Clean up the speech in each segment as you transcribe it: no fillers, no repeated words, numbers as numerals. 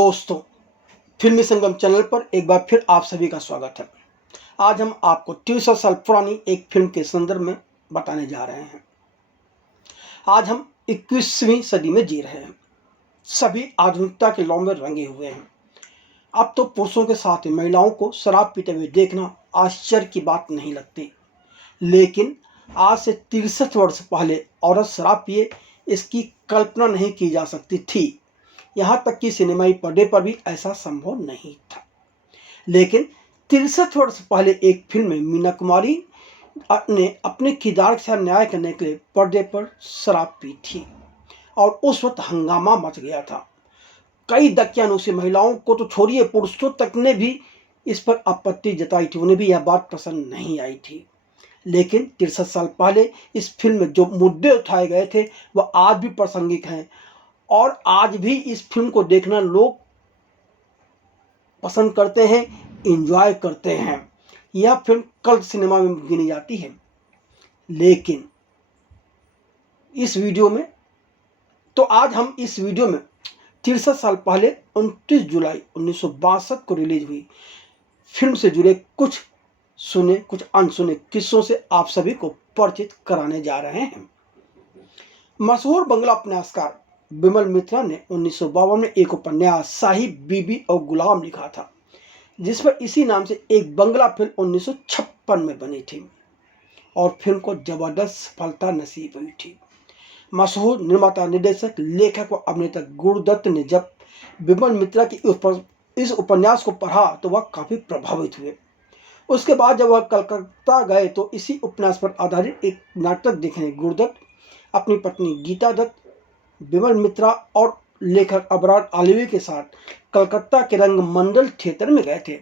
दोस्तों, फिल्मी संगम चैनल पर एक बार फिर आप सभी का स्वागत है। आज हम आपको 300 साल पुरानी एक फिल्म के संदर्भ में बताने जा रहे हैं। आज हम 21वीं सदी में जी रहे हैं। सभी आधुनिकता के लौ में रंगे हुए हैं। अब तो पुरुषों के साथ महिलाओं को शराब पीते हुए देखना आश्चर्य की बात नहीं लगती, लेकिन आज से 63 वर्ष पहले औरत शराब पिए इसकी कल्पना नहीं की जा सकती थी। यहाँ तक कि सिनेमाई पर्दे पर भी ऐसा संभव नहीं था। लेकिन 63 वर्ष पहले एक फिल्म में मीना कुमारी ने अपने किरदार के साथ न्याय करने के लिए पर्दे पर शराब पी थी और उस वक्त हंगामा मच गया था। कई दकियानुसी महिलाओं को तो छोड़िए, पुरुषों तक ने भी इस पर आपत्ति जताई थी। उन्हें भी यह बात पसंद नहीं आई थी। लेकिन 63 साल पहले इस फिल्म में जो मुद्दे उठाए गए थे वह आज भी प्रासंगिक हैं और आज भी इस फिल्म को देखना लोग पसंद करते हैं, एंजॉय करते हैं। यह फिल्म कल्ट सिनेमा में गिनी जाती है। लेकिन इस वीडियो में आज हम इस वीडियो में 63 साल पहले 29 जुलाई 1962 को रिलीज हुई फिल्म से जुड़े कुछ सुने कुछ अनसुने किस्सों से आप सभी को परिचित कराने जा रहे हैं। मशहूर बंगला उपन्यासकार बिमल मित्रा ने 1952 में एक उपन्यास साहिब बीबी और गुलाम लिखा था, जिस पर इसी नाम से एक बंगला फिल्म 1956 में बनी थी और फिल्म को जबरदस्त सफलता नसीब हुई थी। मशहूर निर्माता, निर्देशक, लेखक व अभिनेता गुरुदत्त ने जब बिमल मित्रा की इस उपन्यास को पढ़ा तो वह काफ़ी प्रभावित हुए। उसके बाद जब वह कलकत्ता गए तो इसी उपन्यास पर आधारित एक नाटक देखने गुरुदत्त अपनी पत्नी गीता दत्त, बिमल मित्रा और लेखक अबरार आलवी के साथ कलकत्ता के रंगमंडल थिएटर में गए थे।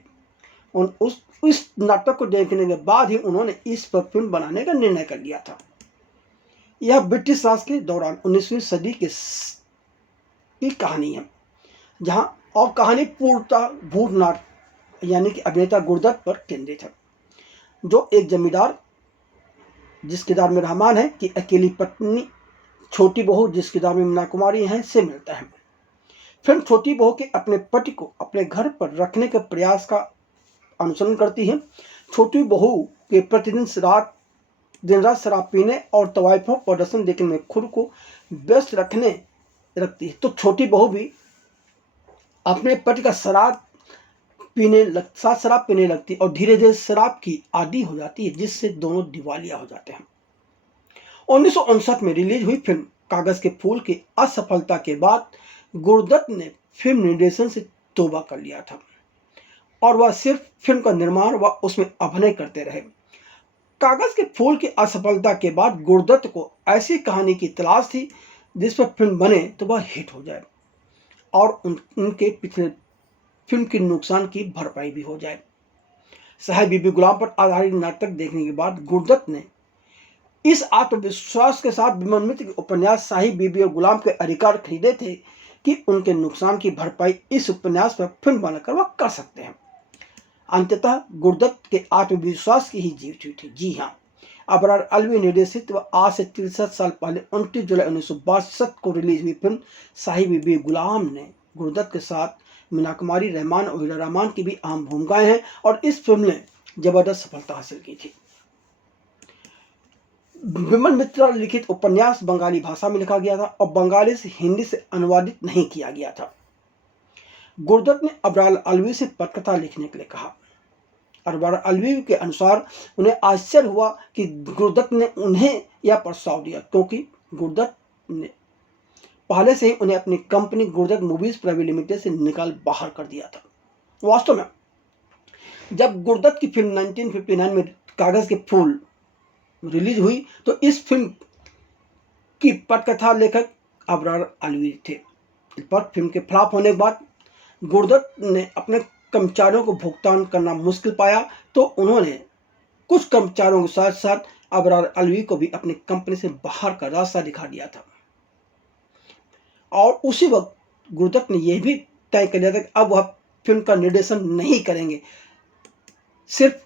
इस नाटक को देखने के बाद ही उन्होंने इस पर फिल्म बनाने का निर्णय कर लिया था। यह ब्रिटिश राज के दौरान 19वीं सदी की कहानी है, जहां और कहानी पूर्णतः भूतनाथ यानी कि अभिनेता गुरुदत्त पर केंद्रित है, जो एक जमींदार जिस किरदार में रहमान है की अकेली पत्नी छोटी बहू जिस किरदार में मीना कुमारी हैं से मिलता है। फिल्म छोटी बहू के अपने पति को अपने घर पर रखने के प्रयास का अनुसरण करती है। छोटी बहू के प्रतिदिन दिन रात शराब पीने और तवाइफों प्रदर्शन देखने में खुद को व्यस्त रखती है, तो छोटी बहू भी अपने पति का शराब पीने लगती और धीरे धीरे शराब की आदी हो जाती है, जिससे दोनों दिवालिया हो जाते हैं। 1959 में रिलीज हुई फिल्म कागज के फूल की असफलता के बाद गुरुदत्त ने फिल्म निर्देशन से तौबा कर लिया था और वह सिर्फ फिल्म का निर्माण व उसमें अभिनय करते रहे। कागज के फूल की असफलता के बाद गुरुदत्त को ऐसी कहानी की तलाश थी जिस पर फिल्म बने तो वह हिट हो जाए और उनके पिछले फिल्म के नुकसान की भरपाई भी हो जाए। साहिब बीबी गुलाम पर आधारित नाटक देखने के बाद गुरुदत्त ने इस आत्मविश्वास के साथ बिमल मित्र के उपन्यास साहिब बीबी और गुलाम के अधिकार खरीदे थे कि उनके नुकसान की भरपाई इस उपन्यास पर फिल्म बनाकर वह कर सकते हैं। अंततः गुरुदत्त के आत्मविश्वास की ही जीत हुई थी। जी हाँ, अबरार अलवी निर्देशित व आज से 63 साल पहले 29 जुलाई 1962 को रिलीज हुई फिल्म साहिब बीबी गुलाम ने गुरुदत्त के साथ मीना कुमारी, रहमान और हीरा रहमान की भी अहम भूमिकाएं हैं और इस फिल्म ने जबरदस्त सफलता हासिल की थी। बिमल मित्रा लिखित उपन्यास बंगाली भाषा में लिखा गया था और बंगाली से हिंदी से अनुवादित नहीं किया गया था। गुरुदत्त ने अबरार अलवी से पटकथा लिखने के लिए कहा। अबरार अलवी के अनुसार उन्हें आश्चर्य हुआ कि गुरुदत्त ने उन्हें यह प्रस्ताव दिया, क्योंकि गुरुदत्त ने पहले से ही उन्हें अपनी company Guru Dutt movies private limited से निकाल बाहर कर दिया था। वास्तव में जब गुरुदत्त की फिल्म 1959 में कागज के फूल रिलीज हुई तो इस फिल्म की पटकथा लेखक अबरार अलवी थे। पर फिल्म के फ्लॉप होने के बाद गुरुदत्त ने अपने कर्मचारियों को भुगतान करना मुश्किल पाया, तो उन्होंने कुछ कर्मचारियों के साथ साथ अबरार अलवी को भी अपनी कंपनी से बाहर का रास्ता दिखा दिया था और उसी वक्त गुरुदत्त ने यह भी तय कर लिया था कि अब वह फिल्म का निर्देशन नहीं करेंगे, सिर्फ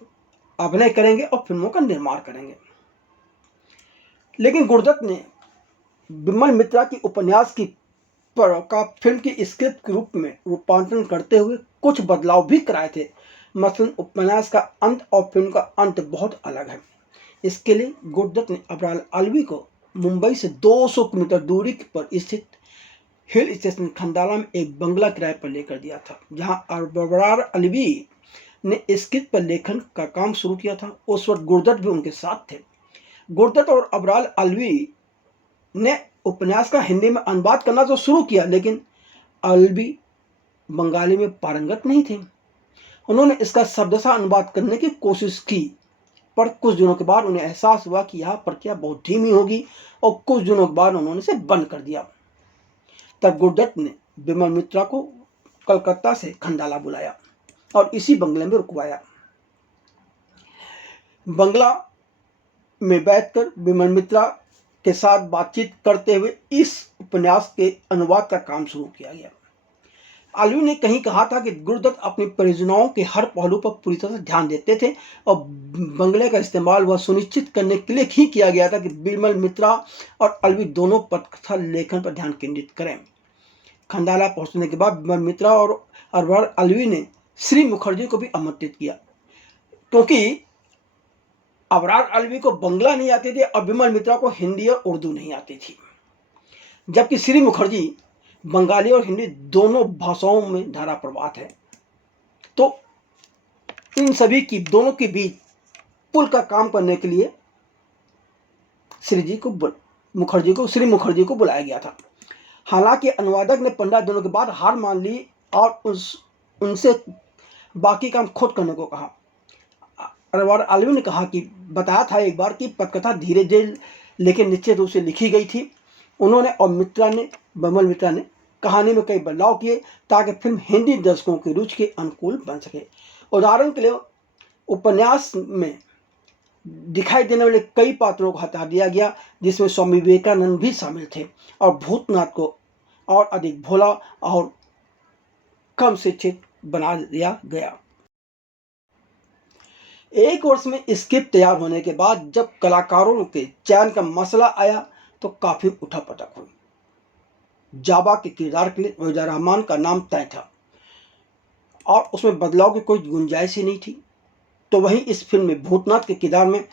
अभिनय करेंगे और फिल्मों का निर्माण करेंगे। लेकिन गुरुदत्त ने बिमल मित्रा की उपन्यास की पर का फिल्म की स्क्रिप्ट के रूप में रूपांतरण करते हुए कुछ बदलाव भी कराए थे। मसलन उपन्यास का अंत और फिल्म का अंत बहुत अलग है। इसके लिए गुरदत्त ने अबरार अलवी को मुंबई से 200 किलोमीटर दूरी पर स्थित हिल स्टेशन खंडाला में एक बंगला किराए पर लेकर दिया था, जहां अबरार अलवी ने स्क्रिप्ट पर लेखन का काम शुरू किया था। उस वक्त गुरदत्त भी उनके साथ थे। गुरदत्त और अबरार अलवी ने उपन्यास का हिंदी में अनुवाद करना तो शुरू किया, लेकिन अलवी बंगाली में पारंगत नहीं थे। उन्होंने इसका शब्दशः अनुवाद करने की कोशिश की, पर कुछ दिनों के बाद उन्हें एहसास हुआ कि यह प्रक्रिया बहुत धीमी होगी और कुछ दिनों के बाद उन्होंने इसे बंद कर दिया। तब गुरदत्त ने बिमल मित्रा को कलकत्ता से खंडाला बुलाया और इसी बंगले में रुकवाया। बंगला में बैठकर बिमल मित्रा के साथ बातचीत करते हुए इस उपन्यास के अनुवाद का काम शुरू किया गया। अलवी ने कहीं कहा था कि गुरदत्त अपनी परियोजनाओं के हर पहलू पर पूरी तरह से ध्यान देते थे और बंगले का इस्तेमाल वह सुनिश्चित करने के लिए ही किया गया था कि बिमल मित्रा और अलवी दोनों पटकथा लेखन पर ध्यान केंद्रित करें। खंडाला पहुंचने के बाद बिमल मित्रा और अबरार अलवी ने श्री मुखर्जी को भी आमंत्रित किया, क्योंकि अबरार अलवी को बंगला नहीं आती थी और बिमल मित्रा को हिंदी और उर्दू नहीं आती थी, जबकि श्री मुखर्जी बंगाली और हिंदी दोनों भाषाओं में धारा प्रवाह है। तो इन सभी की दोनों के बीच पुल का काम करने के लिए श्री मुखर्जी को बुलाया गया था। हालांकि अनुवादक ने 15 दिनों के बाद हार मान ली और उनसे बाकी काम खुद करने को कहा। अबरार अलवी ने कहा कि बताया था एक बार कि पटकथा धीरे धीरे लेकिन निश्चित रूप से लिखी गई थी। उन्होंने और बिमल मित्रा ने कहानी में कई बदलाव किए ताकि फिल्म हिंदी दर्शकों की रुचि के अनुकूल बन सके। उदाहरण के लिए उपन्यास में दिखाई देने वाले कई पात्रों को हटा दिया गया, जिसमें स्वामी विवेकानंद भी शामिल थे, और भूतनाथ को और अधिक भोला और कम शिक्षित बना दिया गया। एक वर्ष में स्क्रिप्ट तैयार होने के बाद जब कलाकारों के चयन का मसला आया तो काफी उठापटक हुई। जाबा के किरदार के लिए वहीदा रहमान का नाम तय था और उसमें बदलाव की कोई गुंजाइश ही नहीं थी। तो वहीं इस फिल्म में भूतनाथ के किरदार में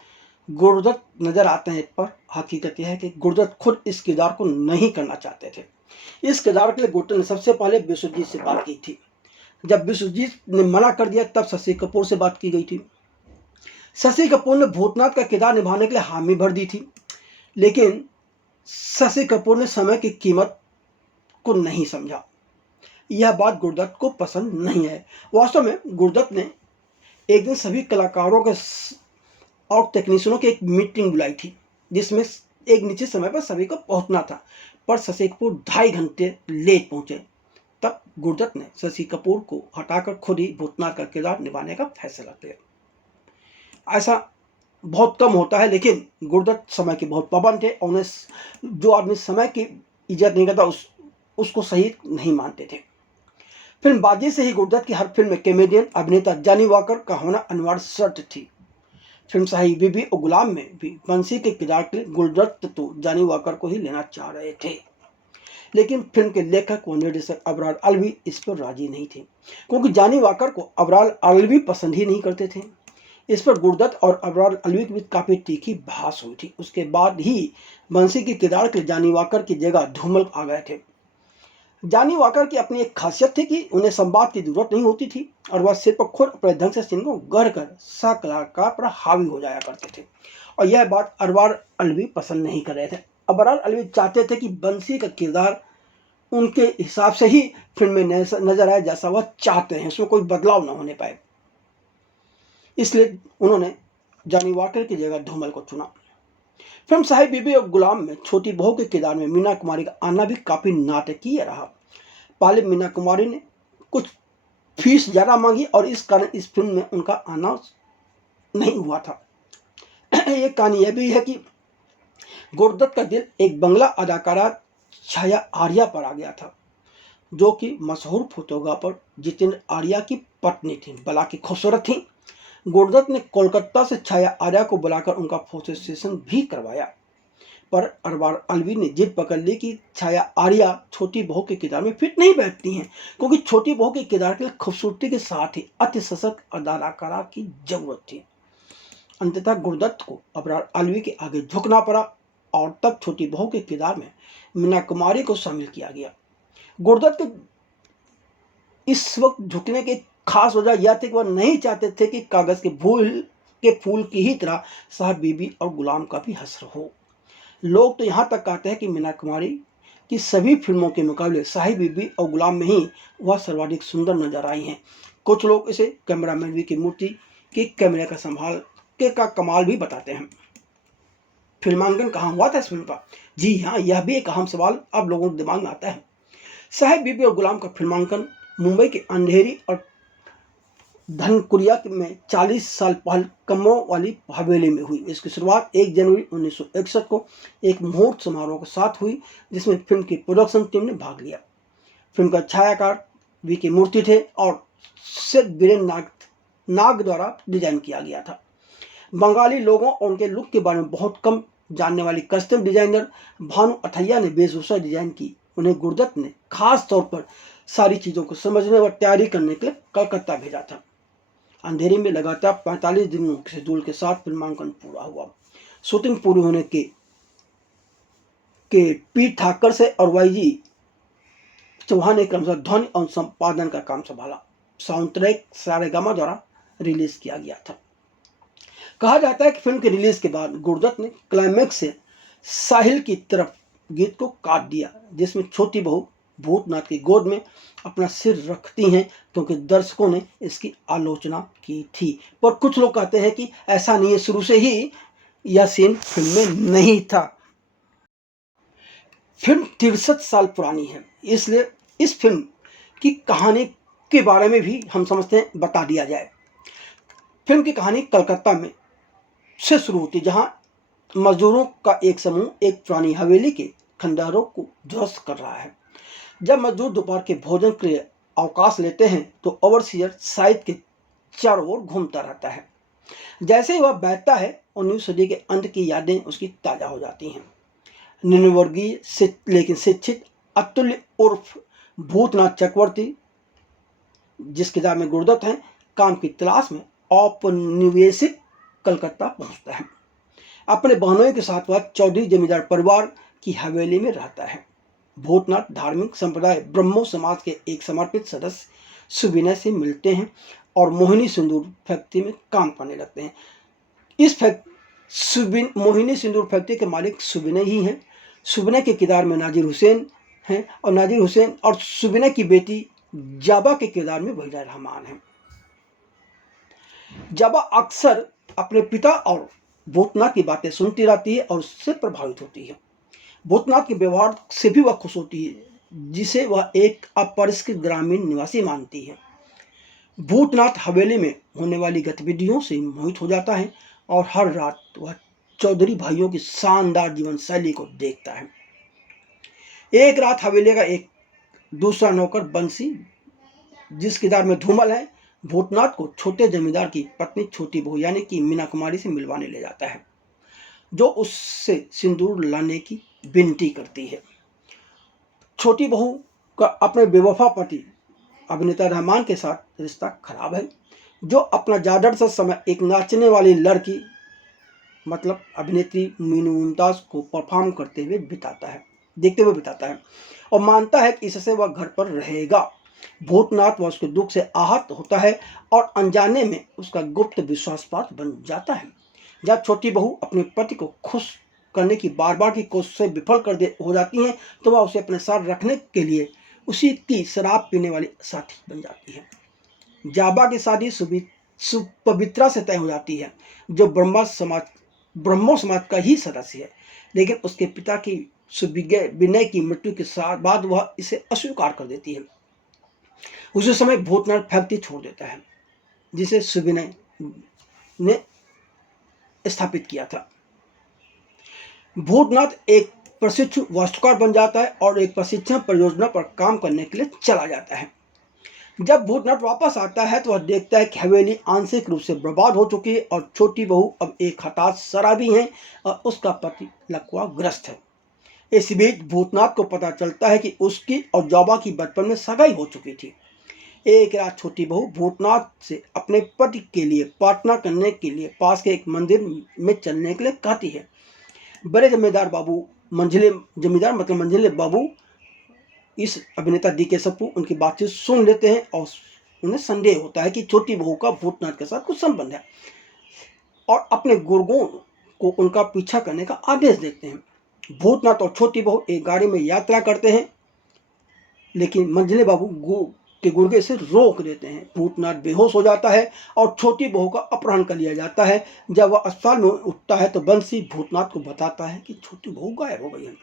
गुरदत्त नजर आते हैं, पर हकीकत यह है कि गुरदत्त खुद इस किरदार को नहीं करना चाहते थे। इस किरदार के लिए गुरदत्त ने सबसे पहले विश्वजीत से बात की थी। जब विश्वजीत ने मना कर दिया तब शशि कपूर से बात की गई थी। शशि कपूर ने भूतनाथ का किरदार निभाने के लिए हामी भर दी थी, लेकिन शशि कपूर ने समय की कीमत को नहीं समझा। यह बात गुरदत्त को पसंद नहीं है। वास्तव में गुरदत्त ने एक दिन सभी कलाकारों के और टेक्नीशियनों की एक मीटिंग बुलाई थी, जिसमें एक निश्चित समय पर सभी को पहुंचना था, पर शशि कपूर 2.5 घंटे लेट पहुंचे। तब गुरदत्त ने शशि कपूर को हटाकर खुद ही भूतनाथ का किरदार निभाने का फैसला किया। ऐसा बहुत कम होता है, लेकिन गुरदत्त समय के बहुत पाबंद थे। उन्हें जो आदमी समय की इज्जत नहीं करता उसको सही नहीं मानते थे। फिल्म बाजी से ही गुरदत्त की हर फिल्म में कॉमेडियन अभिनेता जॉनी वॉकर का होना अनिवार्य शर्त थी। फिल्म साहिब बीबी और गुलाम में भी बंसी के किरदार के लिए गुरदत्त तो जॉनी वॉकर को ही लेना चाह रहे थे, लेकिन फिल्म के लेखक व निर्देशक अबरार अलवी इस पर राजी नहीं थे, क्योंकि जॉनी वॉकर को अबरार अलवी पसंद ही नहीं करते थे। इस पर गुरदत्त और अबरार अलवी के बीच काफी तीखी बहस हुई थी। उसके बाद ही बंसी के किरदार के लिए जॉनी वॉकर की जगह धूमल आ गए थे। जॉनी वॉकर की अपनी एक खासियत थी कि उन्हें संवाद की जरूरत नहीं होती थी और वह सिर्फ खुद अपने ढंग से सीन को गढ़ कर सह कलाकार पर हावी हो जाया करते थे, और यह बात अबरार अलवी पसंद नहीं कर रहे थे। अबरार अलवी चाहते थे कि बंसी का किरदार उनके हिसाब से ही फिल्म में नजर आए, जैसा वह चाहते हैं, उसमें कोई बदलाव न होने पाए। इसलिए उन्होंने जॉनी वॉकर की जगह धूमल को चुना। फिल्म साहिब बीबी और गुलाम में छोटी बहू के किरदार में मीना कुमारी का आना भी काफी नाटकीय रहा। पहले मीना कुमारी ने कुछ फीस ज्यादा मांगी और इस कारण इस फिल्म में उनका आना नहीं हुआ था। एक कहानी यह भी है कि गुरदत्त का दिल एक बंगला अदाकारा छाया आर्या पर आ गया था, जो कि मशहूर फोटोग्राफर जितेंद्र आर्या की पत्नी थी, बला की खूबसूरत थी। गुरदत्त ने कोलकाता से छाया आर्या को बुलाकर उनका फोटो सेशन भी करवाया। पर अरबार अलवी ने जिद पकड़ ली कि छाया आर्या छोटी बहू के किरदार में फिट नहीं बैठती हैं, क्योंकि छोटी बहू के किरदार के लिए खूबसूरती के साथ ही अति सशक्त अदाकारा की जरूरत थी। अंततः गुरुदत्त को अबरार अलवी के आगे झुकना पड़ा और तब छोटी बहू के किरदार में मीना कुमारी को शामिल किया गया। गुरुदत्त के इस वक्त झुकने की खास वजह यह थी कि वह नहीं चाहते थे कि कागज के फूल की ही तरह साहब बीबी और गुलाम का भी हश्र हो। लोग तो यहाँ तक कहते हैं कि मीना कुमारी की सभी फिल्मों के मुकाबले साहिब बीबी और गुलाम में ही वह सर्वाधिक सुंदर नजर आई हैं। कुछ लोग इसे कैमरामैन वी की मूर्ति के कैमरे का संभाल के का कमाल भी बताते हैं। फिल्मांकन कहाँ हुआ था इस फिल्म का? जी हाँ, यह भी एक अहम सवाल अब लोगों के दिमाग में आता है। साहिब बीबी और गुलाम का फिल्मांकन मुंबई के अंधेरी और धनकुरिया में 40 साल पहले कमरों वाली हवेली में हुई। इसकी शुरुआत 1 जनवरी 1961 को एक मुहूर्त समारोह के साथ हुई, जिसमें फिल्म की प्रोडक्शन टीम ने भाग लिया। फिल्म का छायाकार वी के मूर्ति थे और सेट बीरेन नाग द्वारा डिजाइन किया गया था। बंगाली लोगों और उनके लुक के बारे में बहुत कम जानने वाली कस्टम डिजाइनर भानु अथैया ने वेशभूषा डिजाइन की। उन्हें गुरुदत्त ने खास तौर पर सारी चीज़ों को समझने व तैयारी करने के लिए कलकत्ता भेजा था। अंधेरी में लगातार 45 दिनों के शेड्यूल के साथ फिल्मांकन पूरा हुआ। शूटिंग पूरी होने के पी ठाकर से और वाईजी चौहान ने क्रमशः ध्वनि और संपादन का काम संभाला। साउंड ट्रैक सारेगामा द्वारा रिलीज किया गया था। कहा जाता है कि फिल्म के रिलीज के बाद गुरुदत्त ने क्लाइमैक्स से साहिल की तरफ गीत को काट दिया, जिसमें छोटी बहू भूतनाथ की गोद में अपना सिर रखती हैं, क्योंकि दर्शकों ने इसकी आलोचना की थी। पर कुछ लोग कहते हैं कि ऐसा नहीं है, शुरू से ही यह सीन फिल्म में नहीं था। फिल्म 63 साल पुरानी है, इसलिए इस फिल्म की कहानी के बारे में भी हम समझते हैं बता दिया जाए। फिल्म की कहानी कलकत्ता में से शुरू होती, जहां मजदूरों का एक समूह एक पुरानी हवेली के खंडहरों को ध्वस्त कर रहा है। जब मजदूर दोपहर के भोजन के लिए अवकाश लेते हैं तो ओवरसियर साइड के चारों ओर घूमता रहता है। जैसे ही वह बैठता है 19वीं सदी के अंत की यादें उसकी ताज़ा हो जाती हैं। निम्नवर्गीय लेकिन शिक्षित अतुल्य उर्फ भूतनाथ चक्रवर्ती, जिस किताब में गुरुदत्त हैं, काम की तलाश में औपनिवेशिक कलकत्ता पहुंचता है। अपने बहनों के साथ वह चौधरी जमींदार परिवार की हवेली में रहता है। भूतनाथ धार्मिक संप्रदाय ब्रह्मो समाज के एक समर्पित सदस्य सुविनय से मिलते हैं और मोहिनी सिंदूर फैक्ट्री में काम करने लगते हैं। मोहिनी सिंदूर फैक्ट्री के मालिक सुविनय ही हैं। सुविनय के किरदार में नाजिर हुसैन हैं और नाजिर हुसैन और सुविनय की बेटी जाबा के किरदार में वहीदा रहमान हैं। जाबा अक्सर अपने पिता और भूतनाथ की बातें सुनती रहती है और उससे प्रभावित होती है। भूतनाथ के व्यवहार से भी वह खुश होती है, जिसे वह एक अपरिष्कृत ग्रामीण निवासी मानती है। भूतनाथ हवेली में होने वाली गतिविधियों से मोहित हो जाता है और हर रात वह चौधरी भाइयों की शानदार जीवन शैली को देखता है। एक रात हवेली का एक दूसरा नौकर बंसी, जिस किरदार में धूमल है, भूतनाथ को छोटे जमींदार की पत्नी छोटी बहू यानी कि मीना कुमारी से मिलवाने ले जाता है, जो उससे सिंदूर लाने की विनती करती है। छोटी बहू का अपने बेवफा पति अभिनेता रहमान के साथ रिश्ता खराब है, जो अपना ज़्यादातर समय एक नाचने वाली लड़की मतलब अभिनेत्री मीनू मुमताज को परफॉर्म करते हुए देखते हुए बिताता है और मानता है कि इससे वह घर पर रहेगा। भूतनाथ वह उसके दुख से आहत होता है और अनजाने में उसका गुप्त विश्वासपात बन जाता है। जब छोटी बहू अपने पति को खुश करने की बार की कोशिशें विफल हो जाती हैं, तो वह उसे अपने साथ रखने के लिए उसी की शराब पीने वाली साथी बन जाती है। जाबा की शादी सुपवित्रा से तय हो जाती है, जो ब्रह्मो समाज का ही सदस्य है, लेकिन उसके पिता की विनय की मृत्यु के बाद वह इसे अस्वीकार कर देती है। उसी समय भूतनाथ फैक्ट्री छोड़ देता है, जिसे सुविनय ने स्थापित किया था। भूतनाथ एक प्रशिक्षु वास्तुकार बन जाता है और एक प्रशिक्षण परियोजना पर काम करने के लिए चला जाता है। जब भूतनाथ वापस आता है तो वह देखता है कि हवेली आंशिक रूप से बर्बाद हो चुकी है और छोटी बहू अब एक हताश शराबी है और उसका पति लकवाग्रस्त है। इस बीच भूतनाथ को पता चलता है कि उसकी और जॉबा की बचपन में सगाई हो चुकी थी। एक रात छोटी बहू भूतनाथ से अपने पति के लिए प्रार्थना करने के लिए पास के एक मंदिर में चलने के लिए कहती है। बड़े मंझले बाबू इस अभिनेता डी के सप्पू उनकी बातचीत सुन लेते हैं और उन्हें संदेह होता है कि छोटी बहू का भूतनाथ के साथ कुछ संबंध है और अपने गुर्गों को उनका पीछा करने का आदेश देते हैं। भूतनाथ और छोटी बहू एक गाड़ी में यात्रा करते हैं, लेकिन मंझले बाबू के गुर्गे से रोक देते हैं। भूतनाथ बेहोश हो जाता है और छोटी बहू का अपहरण कर लिया जाता है। जब वह अस्पताल में उठता है तो बंसी भूतनाथ को बताता है कि छोटी बहू गायब हो गई है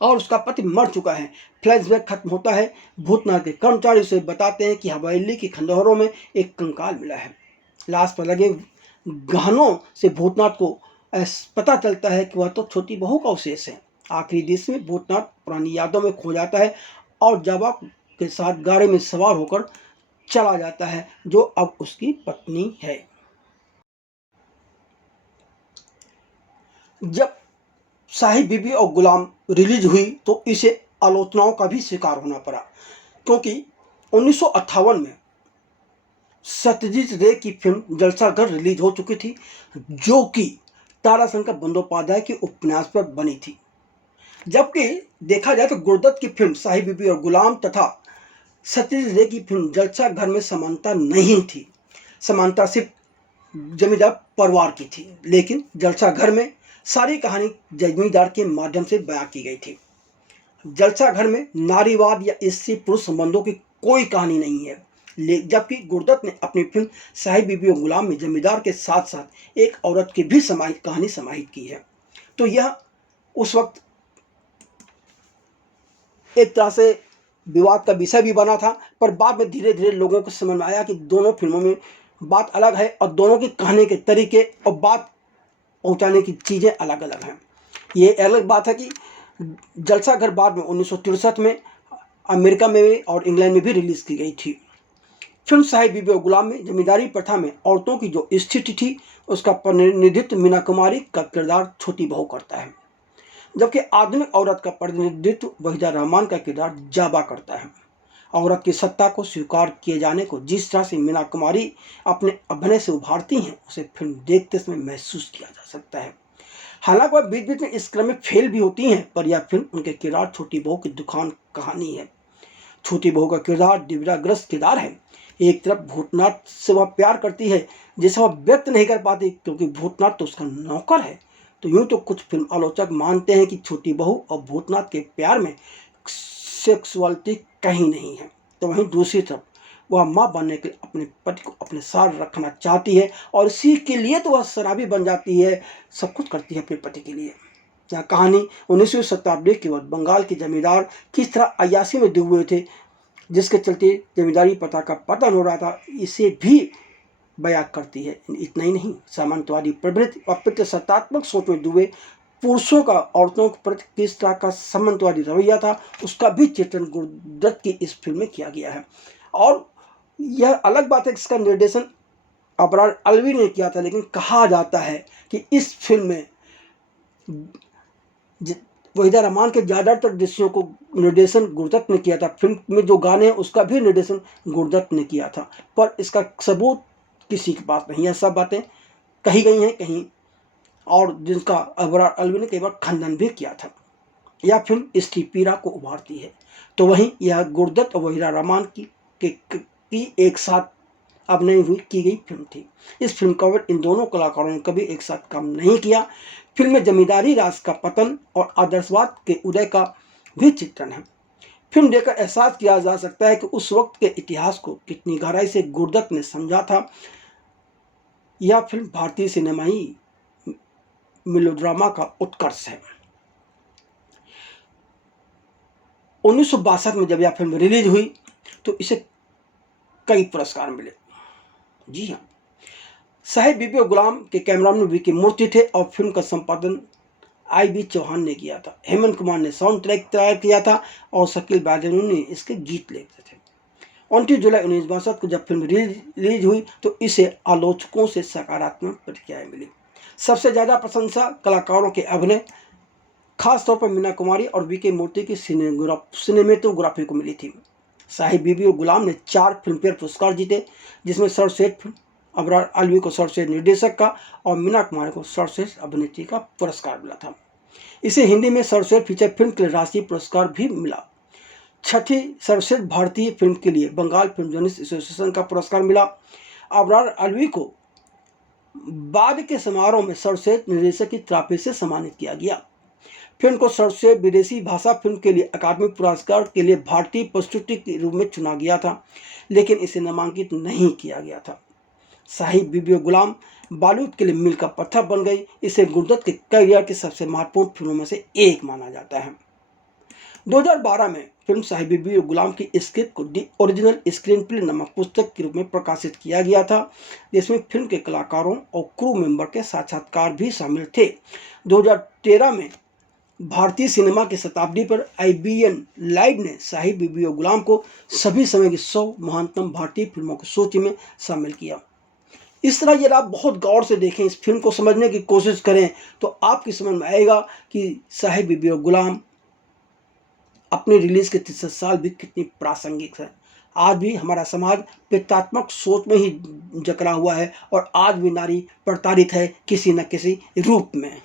और उसका पति मर चुका है। फ्लैशबैक खत्म होता है। भूतनाथ के कर्मचारी उसे बताते हैं कि हवेली की खंडहरों में एक कंकाल मिला है। लाश पर लगे गहनों से भूतनाथ को पता चलता है कि वह तो छोटी बहू का अवशेष है। आखिरी दृश्य में भूतनाथ पुरानी यादों में खो जाता है और जॉबा के साथ गाड़ी में सवार होकर चला जाता है, जो अब उसकी पत्नी है। जब शाही बीबी और गुलाम रिलीज हुई तो इसे आलोचनाओं का भी शिकार होना पड़ा, क्योंकि 1958 में सत्यजीत रे की फिल्म जलसाघर रिलीज हो चुकी थी, जो कि ताराशंकर बंदोपाध्याय के उपन्यास पर बनी थी। जबकि देखा जाए तो गुरदत्त की फिल्म शाही बीबी और गुलाम तथा सत्यजीत रे की फिल्म जलसाघर में समानता नहीं थी। समानता सिर्फ जमींदार परिवार की थी, लेकिन जलसाघर में सारी कहानी जमींदार के माध्यम से बयां की गई थी। जलसाघर में नारीवाद या स्त्री पुरुष संबंधों की कोई कहानी नहीं है, जबकि गुरदत्त ने अपनी फिल्म शाही बीबी और गुलाम में जमींदार के साथ साथ एक औरत की भी कहानी समाहित की है। तो यह उस वक्त एक तरह से विवाद का विषय भी बना था, पर बाद में धीरे धीरे लोगों को समझ में आया कि दोनों फिल्मों में बात अलग है और दोनों की कहने के तरीके और बात पहुंचाने की चीज़ें अलग अलग हैं। ये अलग बात है कि जलसाघर बाद में 1963 में अमेरिका में और इंग्लैंड में भी रिलीज़ की गई थी। फिल्म शाही बीबी और गुलाम में जमींदारी प्रथा में औरतों की जो स्थिति थी उसका प्रतिनिधित्व मीना कुमारी का किरदार छोटी बहू करता है, जबकि आधुनिक औरत का प्रतिनिधित्व वहीदा रहमान का किरदार जाबा करता है। औरत की सत्ता को स्वीकार किए जाने को जिस तरह से मीना कुमारी अपने अभिनय से उभारती हैं, उसे फिल्म देखते समय महसूस किया जा सकता है। हालांकि वह बीच बीच में इस क्रम में फेल भी होती हैं, पर यह फिल्म उनके किरदार छोटी बहू की दुकान कहानी है। छोटी बहू का किरदार दिव्याग्रस्त किरदार है। एक तरफ भूतनाथ से वह प्यार करती है जिसे वह व्यक्त नहीं कर पाती, क्योंकि भूतनाथ तो उसका नौकर है। तो यूँ तो कुछ फिल्म आलोचक मानते हैं कि छोटी बहू और भूतनाथ के प्यार में सेक्सुअलिटी कहीं नहीं है, तो वहीं दूसरी तरफ वह माँ बनने के लिए अपने पति को अपने साथ रखना चाहती है और इसी के लिए तो वह शराबी बन जाती है, सब कुछ करती है अपने पति के लिए। यह कहानी 19वीं शताब्दी के बाद बंगाल के जमींदार किस तरह अय्याशी में डूबे हुए थे, जिसके चलते जमींदारी प्रथा का पतन हो रहा था, इसे भी बयां करती है। इतना ही नहीं, सामंतवादी प्रवृत्ति और पितृसत्तात्मक सोच में डूबे पुरुषों का औरतों के प्रति किस तरह का सामंतवादी रवैया था, उसका भी चित्रण गुरदत्त की इस फिल्म में किया गया है। और यह अलग बात है कि इसका निर्देशन अबरार अलवी ने किया था, लेकिन कहा जाता है कि इस फिल्म में वहीदा रहमान के ज़्यादातर दृश्यों को निर्देशन गुरदत्त ने किया था। फिल्म में जो गाने हैं उसका भी निर्देशन गुरदत्त ने किया था, पर इसका सबूत किसी के पास नहीं है। सब बातें कही गई हैं कहीं, और जिनका अबरार अलवी ने कई बार खंडन भी किया था। यह फिल्म स्त्री पीड़ा को उभारती है। तो वहीं यह गुरदत्त और वहीदा रहमान की एक साथ अभिनय हुई की गई फिल्म थी। इस फिल्म का इन दोनों कलाकारों ने कभी एक साथ काम नहीं किया। फिल्म में जमींदारी राज का पतन और आदर्शवाद के उदय का भी चित्रण है। फिल्म देखकर एहसास किया जा सकता है कि उस वक्त के इतिहास को कितनी गहराई से गुरदत्त ने समझा था। यह फिल्म भारतीय सिनेमाई मेलोड्रामा का उत्कर्ष है। 1962 में जब यह फिल्म रिलीज हुई तो इसे कई पुरस्कार मिले। जी हाँ, शाही बीबी और गुलाम के कैमरामैन वीके मूर्ति थे और फिल्म का संपादन I.B. चौहान ने किया था। हेमंत कुमार ने साउंड ट्रैक तैयार किया था और शकील बादल ने इसके गीत लिखे थे। 29 जुलाई 1962 को जब फिल्म रिलीज हुई तो इसे आलोचकों से सकारात्मक प्रतिक्रियाएं मिली। सबसे ज़्यादा प्रशंसा कलाकारों के अभिनय, खासतौर पर मीना कुमारी और वीके मूर्ति की सिनेमेटोग्राफी को मिली थी। साहिब बीबी और गुलाम ने 4 फिल्मफेयर पुरस्कार जीते, जिसमें सर्वश्रेष्ठ फिल्म, अबरार आलवी को सर्वश्रेष्ठ निर्देशक का और मीना कुमारी को सर्वश्रेष्ठ अभिनेत्री का पुरस्कार मिला था। इसे हिंदी में सर्वश्रेष्ठ फीचर फिल्म के लिए राष्ट्रीय पुरस्कार भी मिला। छठी सर्वश्रेष्ठ भारतीय फिल्म के लिए बंगाल फिल्म जर्नलिस्ट एसोसिएशन का पुरस्कार मिला। अबरार आलवी को बाद के समारोह में सर्वश्रेष्ठ निर्देशक की ट्रॉफी से सम्मानित किया गया। फिल्म को सर्वश्रेष्ठ विदेशी भाषा फिल्म के लिए अकादमी पुरस्कार के लिए भारतीय प्रस्तुति के रूप में चुना गया था, लेकिन इसे नामांकित नहीं किया गया था। साहिब बीबी और गुलाम बॉलीवुड के लिए मील का पत्थर बन गई। इसे गुरदत्त के करियर की सबसे महत्वपूर्ण फिल्मों में से एक माना जाता है। 2012 में फिल्म साहिब बीबी और गुलाम की स्क्रिप्ट को दी ओरिजिनल स्क्रीन प्ले नामक पुस्तक के रूप में प्रकाशित किया गया था, जिसमें फिल्म के कलाकारों और क्रू मेंबर के साक्षात्कार भी शामिल थे। 2013 में भारतीय सिनेमा की शताब्दी पर IBN लाइव ने साहिब बीबी और गुलाम को सभी समय की 100 महानतम भारतीय फिल्मों की सूची में शामिल किया। इस तरह यदि आप बहुत गौर से देखें, इस फिल्म को समझने की कोशिश करें, तो आपकी समझ में आएगा कि साहिब बीबी और गुलाम अपने रिलीज के 63 साल भी कितनी प्रासंगिक है। आज भी हमारा समाज पितृत्वात्मक सोच में ही जकड़ा हुआ है और आज भी नारी प्रताड़ित है किसी न किसी रूप में।